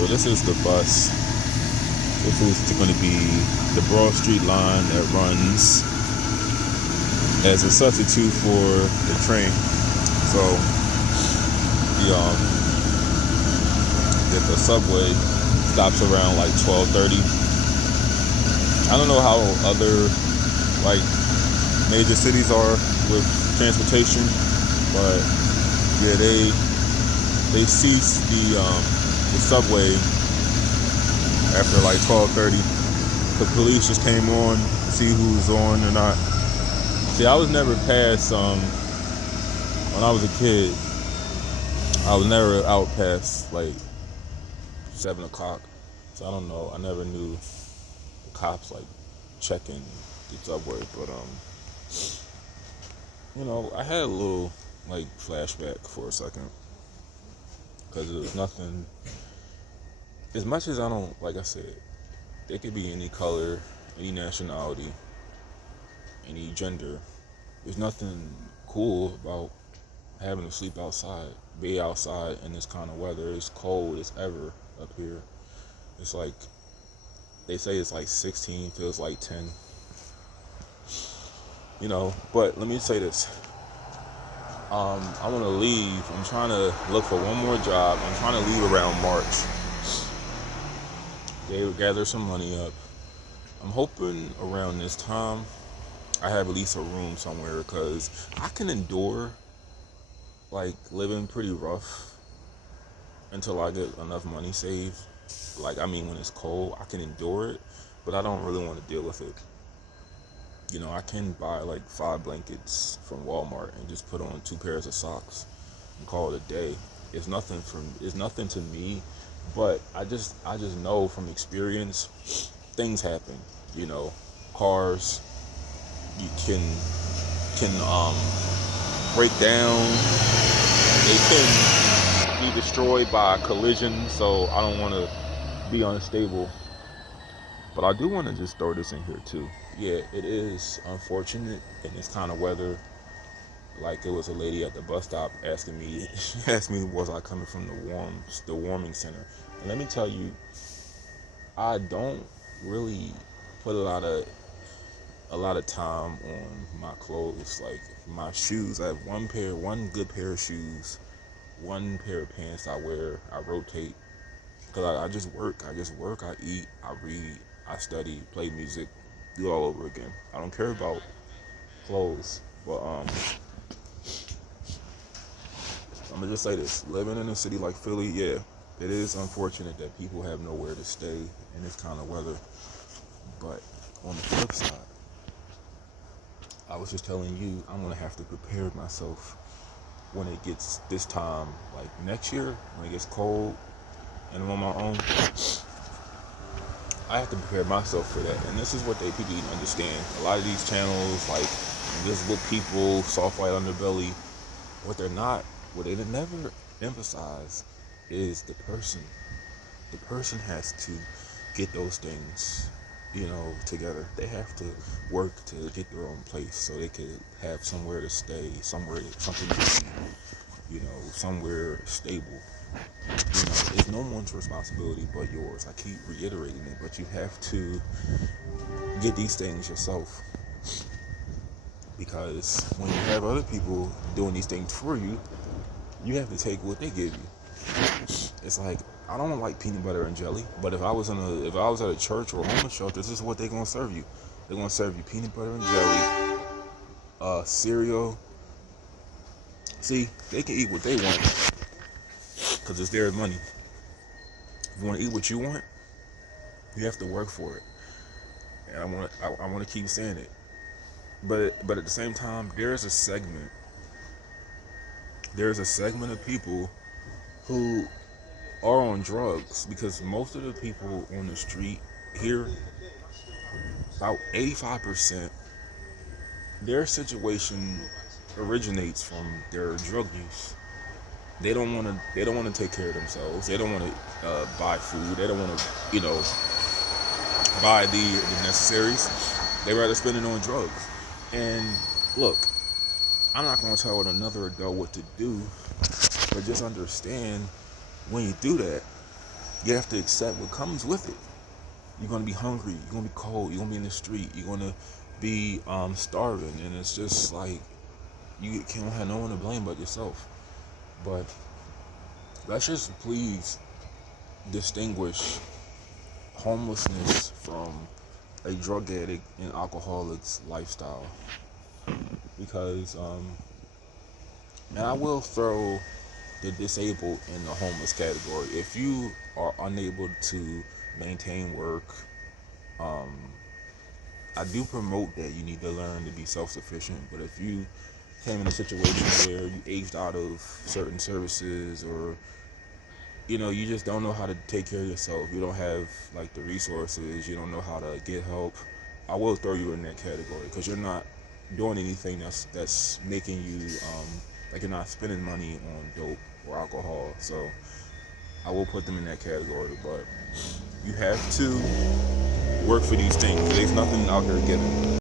So this is the bus. This is going to be the Broad Street line that runs as a substitute for the train. So the subway stops around like 12:30. I don't know how other like major cities are with transportation, but yeah, they ceased the subway after like 12:30. The police just came on to see who's on or not. See, I was never past when I was a kid. I was never out past like 7 o'clock. So I don't know. I never knew the cops like checking the subway, but I had a little like flashback for a second because it was nothing. As much as I don't, like I said, they could be any color, any nationality, any gender. There's nothing cool about having to sleep outside, be outside in this kind of weather. It's cold as ever up here. It's like, they say it's like 16, feels like 10. But let me say this. I want to leave. I'm trying to look for one more job. I'm trying to leave around March. They would gather some money up. I'm hoping around this time I have at least a room somewhere, because I can endure like living pretty rough until I get enough money saved. When it's cold, I can endure it, but I don't really want to deal with it. I can buy like 5 blankets from Walmart and just put on 2 pairs of socks and call it a day. It's nothing to me, but I just know from experience, things happen. Cars you can break down. They can be destroyed by collision, so I don't want to be unstable. But I do want to just throw this in here too. Yeah, it is unfortunate in this kind of weather. Like, it was a lady at the bus stop asking me, she asked me, was I coming from the warming center? And let me tell you, I don't really put a lot of time on my clothes. Like my shoes, I have one good pair of shoes, one pair of pants I wear. I rotate because I just work. I eat. I read. I study. Play music. Do it all over again. I don't care about clothes. But I'm gonna just say this: living in a city like Philly, yeah, it is unfortunate that people have nowhere to stay in this kind of weather. But on the flip side, I was just telling you, I'm gonna have to prepare myself when it gets this time, like next year, when it gets cold and I'm on my own. I have to prepare myself for that, and this is what people need to understand. A lot of these channels, like Invisible People, Soft White Underbelly, what they never emphasize is the person. The person has to get those things, together. They have to work to get their own place so they could have somewhere to stay, something to eat, somewhere stable. It's no one's responsibility but yours. I keep reiterating it, but you have to get these things yourself. Because when you have other people doing these things for you, you have to take what they give you. It's like, I don't like peanut butter and jelly, but if I was at a church or a homeless shelter, this is what they're gonna serve you. They're gonna serve you peanut butter and jelly, cereal. See, they can eat what they want because it's their money. If you want to eat what you want, you have to work for it. And I want to keep saying it. But at the same time, there's a segment of people who are on drugs, because most of the people on the street here, about 85%, their situation originates from their drug use. They don't want to take care of themselves. They don't want to buy food. They don't want to buy the necessaries. They rather spend it on drugs. And look, I'm not going to tell another adult what to do, but just understand, when you do that, You have to accept what comes with it. You're gonna be hungry. You're gonna be cold. You're gonna be in the street. You're gonna be starving, and it's just like you can't have no one to blame but yourself. But let's just please distinguish homelessness from a drug addict and alcoholic's lifestyle, because and I will throw the disabled in the homeless category. If you are unable to maintain work, um, I do promote that you need to learn to be self-sufficient. But if you came in a situation where you aged out of certain services, or you just don't know how to take care of yourself, you don't have like the resources, you don't know how to get help, I will throw you in that category, because you're not doing anything that's making you like you're not spending money on dope or alcohol. So I will put them in that category. But you have to work for these things. There's nothing out here given.